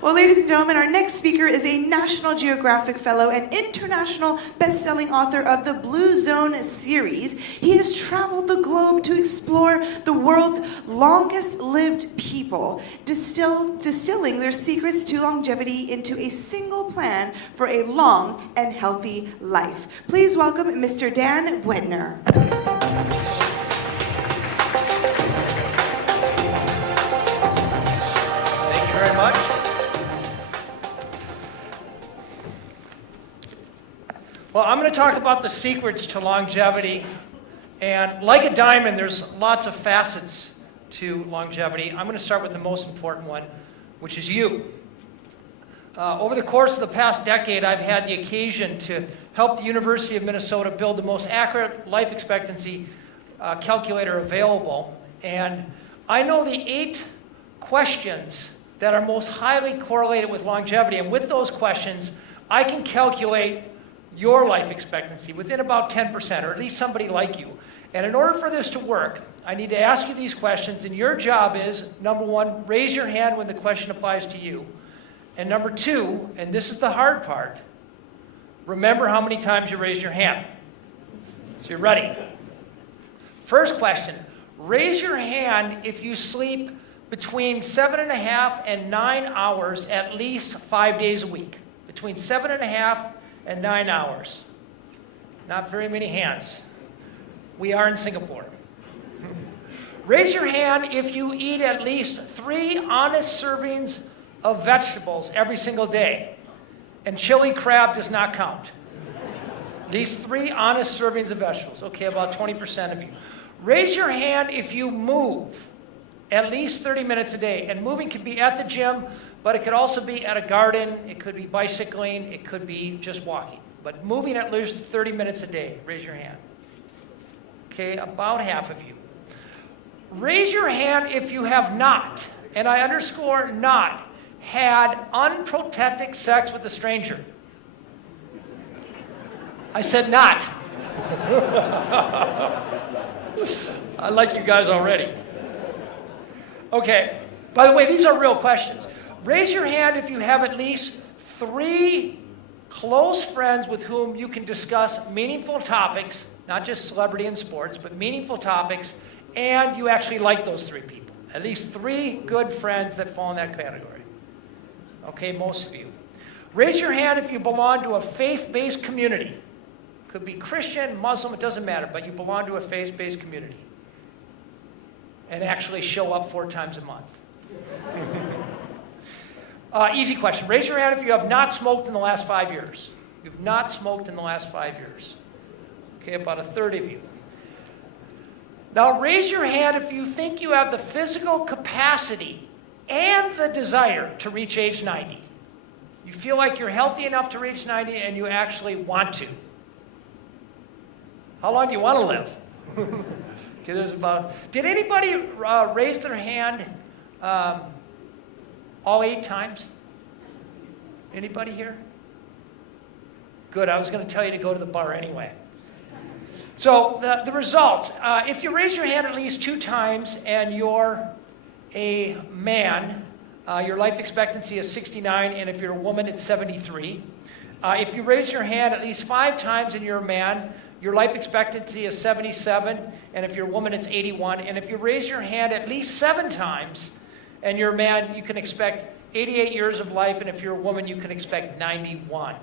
Well, ladies and gentlemen, our next speaker is a National Geographic Fellow and international best-selling author of the Blue Zone series. He has traveled the globe to explore the world's longest-lived people, distilling their secrets to longevity into a single plan for a long and healthy life. Please welcome Mr. Dan Buettner. Thank you very much. Well, I'm going to talk about the secrets to longevity. And like a diamond, there's lots of facets to longevity. I'm going to start with the most important one, which is you. Over the course of the past decade, I've had the occasion to help the University of Minnesota build the most accurate life expectancy calculator available. And I know the 8 questions that are most highly correlated with longevity. And with those questions, I can calculate your life expectancy within about 10%, or at least somebody like you. And in order for this to work, I need to ask you these questions, and your job is, number 1, raise your hand when the question applies to you. And number 2, and this is the hard part, remember how many times you raised your hand. So you're ready. First question, raise your hand if you sleep between 7.5 and 9 hours at least 5 days a week. Between 7.5 and 9 hours. Not very many hands. We are in Singapore. Raise your hand if you eat at least 3 honest servings of vegetables every single day. And chili crab does not count. These 3 honest servings of vegetables. Okay, about 20% of you. Raise your hand if you move at least 30 minutes a day. And moving can be at the gym, but it could also be at a garden, it could be bicycling, it could be just walking. But moving at least 30 minutes a day, raise your hand. Okay, about half of you. Raise your hand if you have not, and I underscore not, had unprotected sex with a stranger. I said not. I like you guys already. Okay, by the way, these are real questions. Raise your hand if you have at least 3 close friends with whom you can discuss meaningful topics, not just celebrity and sports, but meaningful topics, and you actually like those 3 people. At least 3 good friends that fall in that category. Okay, most of you. Raise your hand if you belong to a faith-based community. Could be Christian, Muslim, it doesn't matter, but you belong to a faith-based community. And actually show up 4 times a month. Easy question. Raise your hand if you have not smoked in the last 5 years. You've not smoked in the last 5 years. Okay, about a third of you. Now raise your hand if you think you have the physical capacity and the desire to reach age 90. You feel like you're healthy enough to reach 90 and you actually want to. How long do you want to live? Okay, there's about. Did anybody raise their hand all 8 times? Anybody here? Good, I was going to tell you to go to the bar anyway. So the result, if you raise your hand at least 2 times and you're a man, your life expectancy is 69, and if you're a woman, it's 73. If you raise your hand at least 5 times and you're a man, your life expectancy is 77, and if you're a woman, it's 81. And if you raise your hand at least 7 times and you're a man, you can expect 88 years of life, and if you're a woman, you can expect 91.